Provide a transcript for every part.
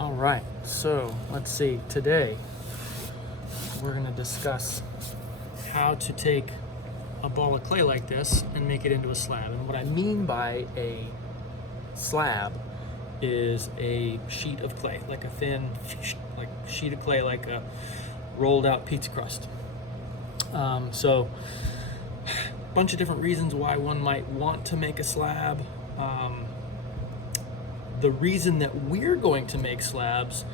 All right, so let's see. Today we're going to discuss how to take a ball of clay like this and make it into a slab. And what I mean by a slab is a sheet of clay, like a thin sheet of clay, like a rolled out pizza crust. So a bunch of different reasons why one might want to make a slab. The reason that we're going to make slabs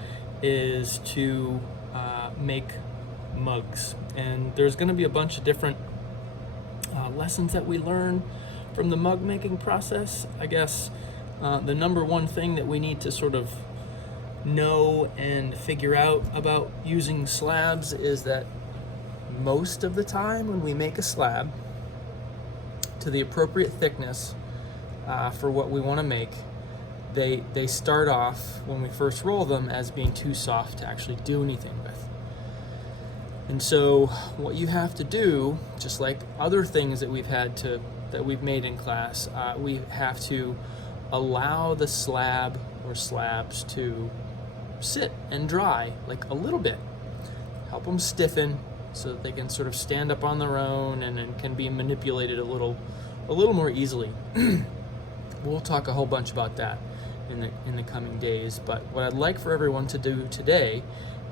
is to make mugs. And there's going to be a bunch of different lessons that we learn from the mug making process. I guess the number one thing that we need to sort of know and figure out about using slabs is that most of the time when we make a slab to the appropriate thickness for what we want to make, they start off, when we first roll them, as being too soft to actually do anything with. And so what you have to do, just like other things that we've made in class, we have to allow the slab or slabs to sit and dry like a little bit, help them stiffen so that they can sort of stand up on their own and can be manipulated a little more easily. We'll talk a whole bunch about that in the coming days, but what I'd like for everyone to do today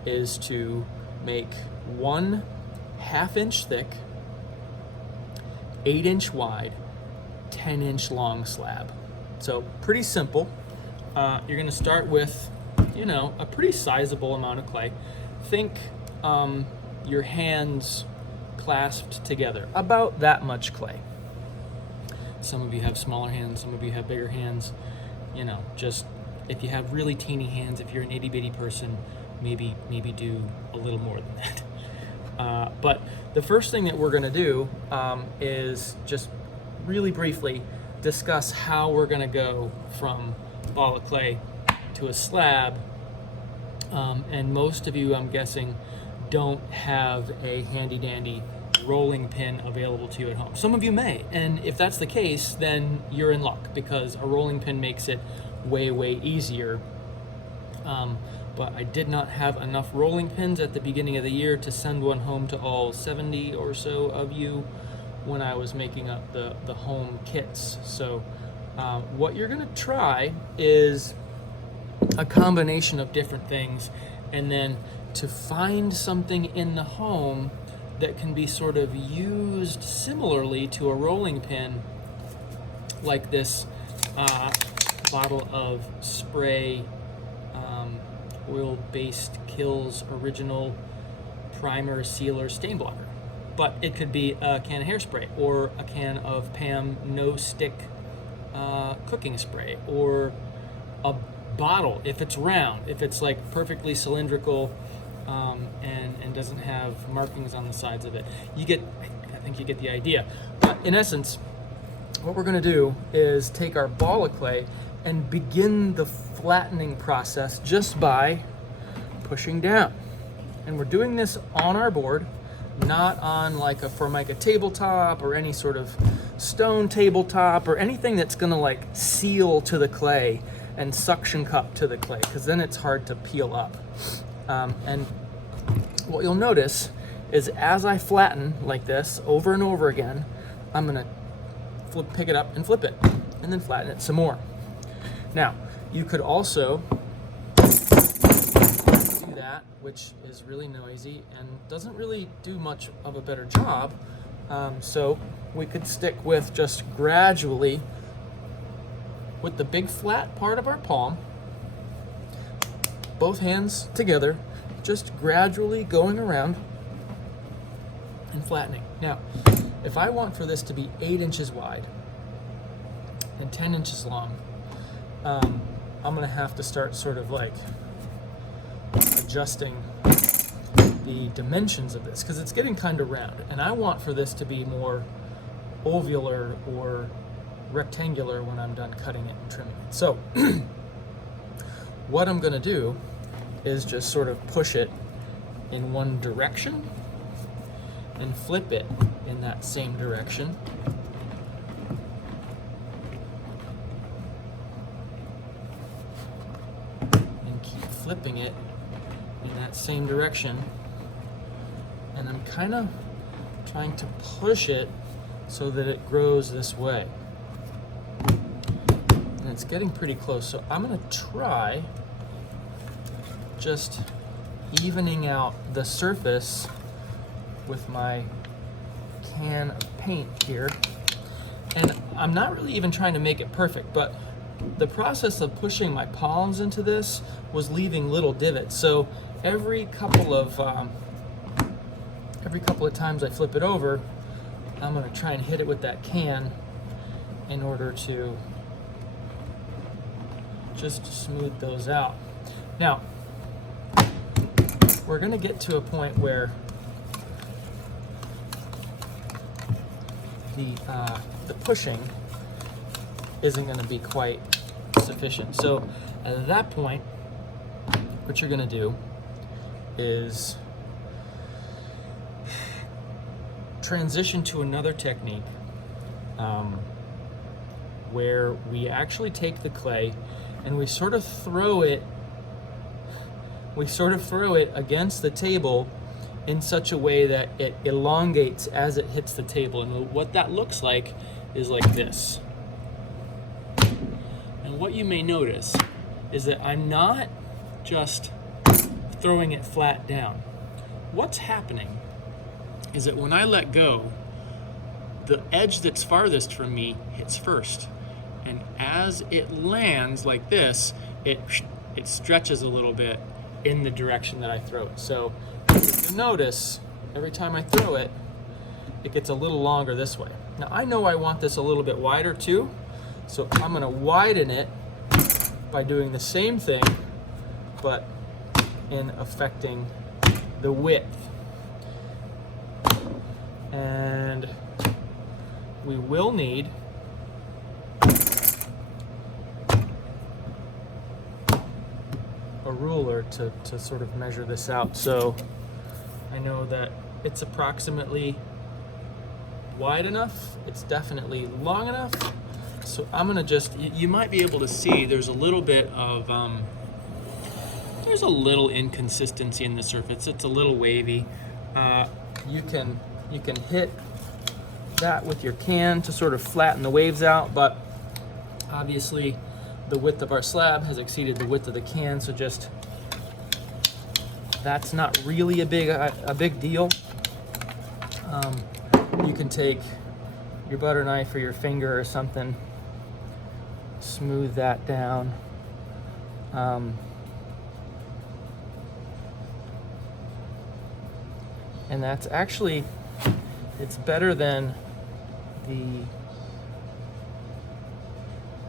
is to make 1 1/2-inch thick, 8-inch wide, 10-inch long slab. So pretty simple. You're going to start with, a pretty sizable amount of clay. Think your hands clasped together, about that much clay. Some of you have smaller hands, some of you have bigger hands. Just if you have really teeny hands, if you're an itty bitty person, maybe do a little more than that. But the first thing that we're going to do is just really briefly discuss how we're going to go from a ball of clay to a slab. And most of you, I'm guessing, don't have a handy dandy rolling pin available to you at home. Some of you may, and if that's the case, then you're in luck, because a rolling pin makes it way easier. But I did not have enough rolling pins at the beginning of the year to send one home to all 70 or so of you when I was making up the home kits. So what you're going to try is a combination of different things, and then to find something in the home that can be sort of used similarly to a rolling pin, like this bottle of spray oil-based Kills Original Primer Sealer Stain Blocker. But it could be a can of hairspray, or a can of Pam No Stick cooking spray, or a bottle if it's round, if it's like perfectly cylindrical and doesn't have markings on the sides of it. I think you get the idea. But in essence, what we're going to do is take our ball of clay and begin the flattening process just by pushing down. And we're doing this on our board, not on like a Formica tabletop or any sort of stone tabletop or anything that's going to like seal to the clay and suction cup to the clay, because then it's hard to peel up. And what you'll notice is as I flatten like this over and over again, I'm going to pick it up and flip it, and then flatten it some more. Now, you could also do that, which is really noisy and doesn't really do much of a better job. So we could stick with just gradually, with the big flat part of our palm, both hands together, just gradually going around and flattening. Now, if I want for this to be 8 inches wide and 10 inches long, I'm going to have to start sort of like adjusting the dimensions of this, because it's getting kind of round, and I want for this to be more ovular or rectangular when I'm done cutting it and trimming it. So what I'm going to do is just sort of push it in one direction and flip it in that same direction. And keep flipping it in that same direction. And I'm kind of trying to push it so that it grows this way. And it's getting pretty close. So I'm gonna try just evening out the surface with my can of paint here. And I'm not really even trying to make it perfect, but the process of pushing my palms into this was leaving little divots. So every couple of times I flip it over, I'm gonna try and hit it with that can in order to just smooth those out. Now, we're gonna get to a point where the pushing isn't gonna be quite sufficient. So at that point, what you're gonna do is transition to another technique where we actually take the clay and we sort of throw it against the table in such a way that it elongates as it hits the table. And what that looks like is like this. And what you may notice is that I'm not just throwing it flat down. What's happening is that when I let go, the edge that's farthest from me hits first. And as it lands like this, it stretches a little bit in the direction that I throw it. So if you notice, every time I throw it, it gets a little longer this way. Now I know I want this a little bit wider too, so I'm gonna widen it by doing the same thing, but in affecting the width. And we will need a ruler to sort of measure this out. So I know that it's approximately wide enough. It's definitely long enough. So I'm gonna just, you might be able to see there's a little bit of, there's a little inconsistency in the surface. It's a little wavy. You can hit that with your can to sort of flatten the waves out, but obviously the width of our slab has exceeded the width of the can, so just, that's not really a big deal. You can take your butter knife or your finger or something, smooth that down. And that's actually, it's better than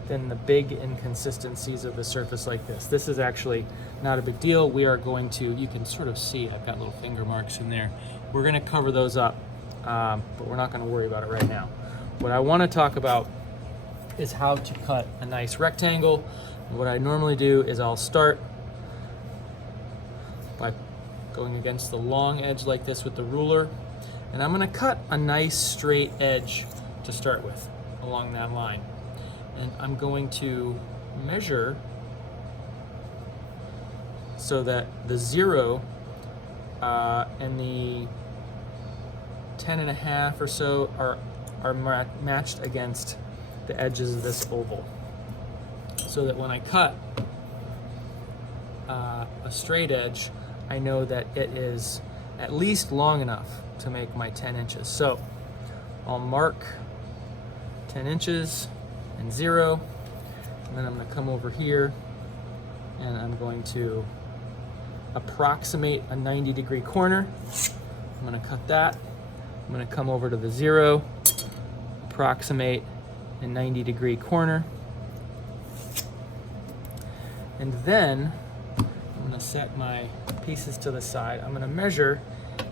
the big inconsistencies of the surface like this. This is actually not a big deal. We are going to, you can sort of see, I've got little finger marks in there. We're gonna cover those up, but we're not gonna worry about it right now. What I wanna talk about is how to cut a nice rectangle. What I normally do is I'll start by going against the long edge like this with the ruler, and I'm gonna cut a nice straight edge to start with along that line. And I'm going to measure so that the 0 and the 10.5 or so are matched against the edges of this oval, so that when I cut a straight edge, I know that it is at least long enough to make my 10 inches. So I'll mark 10 inches and 0, and then I'm going to come over here and I'm going to approximate a 90-degree corner. I'm going to cut that. I'm going to come over to the 0, approximate a 90-degree corner, and then I'm going to set my pieces to the side. I'm going to measure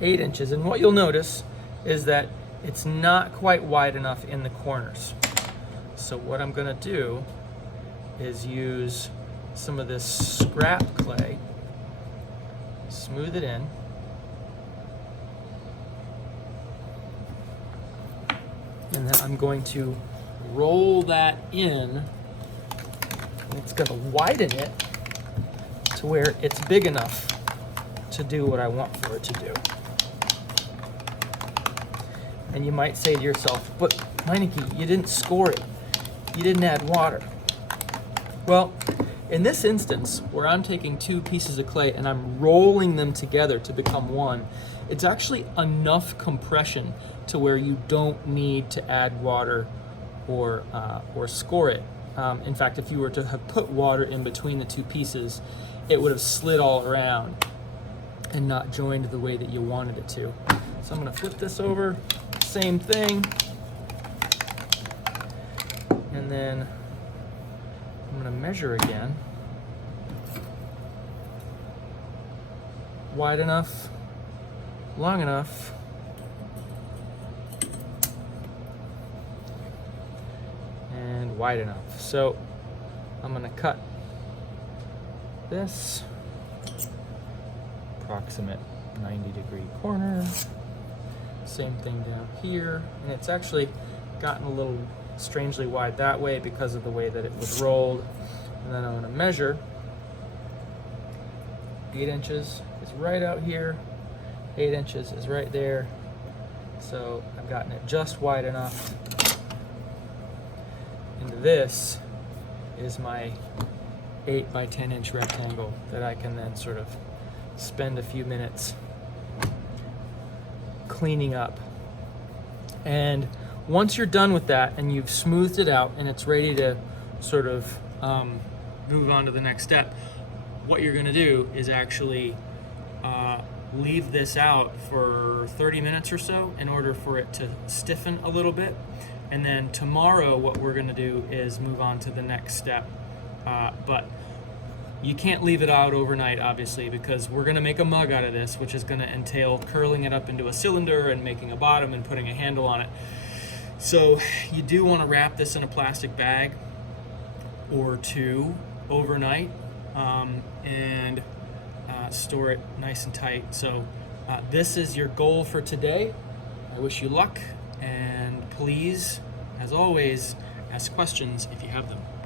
8 inches, and what you'll notice is that it's not quite wide enough in the corners. So what I'm gonna do is use some of this scrap clay, smooth it in, and then I'm going to roll that in, and it's gonna widen it to to where it's big enough to do what I want for it to do. And you might say to yourself, but Meineke, you didn't score it. You didn't add water. Well, in this instance, where I'm taking two pieces of clay and I'm rolling them together to become one, it's actually enough compression to where you don't need to add water or score it. In fact, if you were to have put water in between the two pieces, it would have slid all around and not joined the way that you wanted it to. So I'm going to flip this over, same thing, and then I'm going to measure again. Wide enough, long enough, and wide enough. So I'm going to cut this approximate 90-degree corner. Same thing down here, and it's actually gotten a little strangely wide that way because of the way that it was rolled. And then I'm going to measure. 8 inches is right out here, 8 inches is right there. So I've gotten it just wide enough. And this is my 8 by 10 inch rectangle that I can then sort of spend a few minutes cleaning up. And once you're done with that and you've smoothed it out and it's ready to sort of move on to the next step, what you're going to do is actually leave this out for 30 minutes or so in order for it to stiffen a little bit. And then tomorrow what we're going to do is move on to the next step. But you can't leave it out overnight, obviously, because we're going to make a mug out of this, which is going to entail curling it up into a cylinder and making a bottom and putting a handle on it. So you do want to wrap this in a plastic bag or two overnight and store it nice and tight. So this is your goal for today. I wish you luck, and please, as always, ask questions if you have them.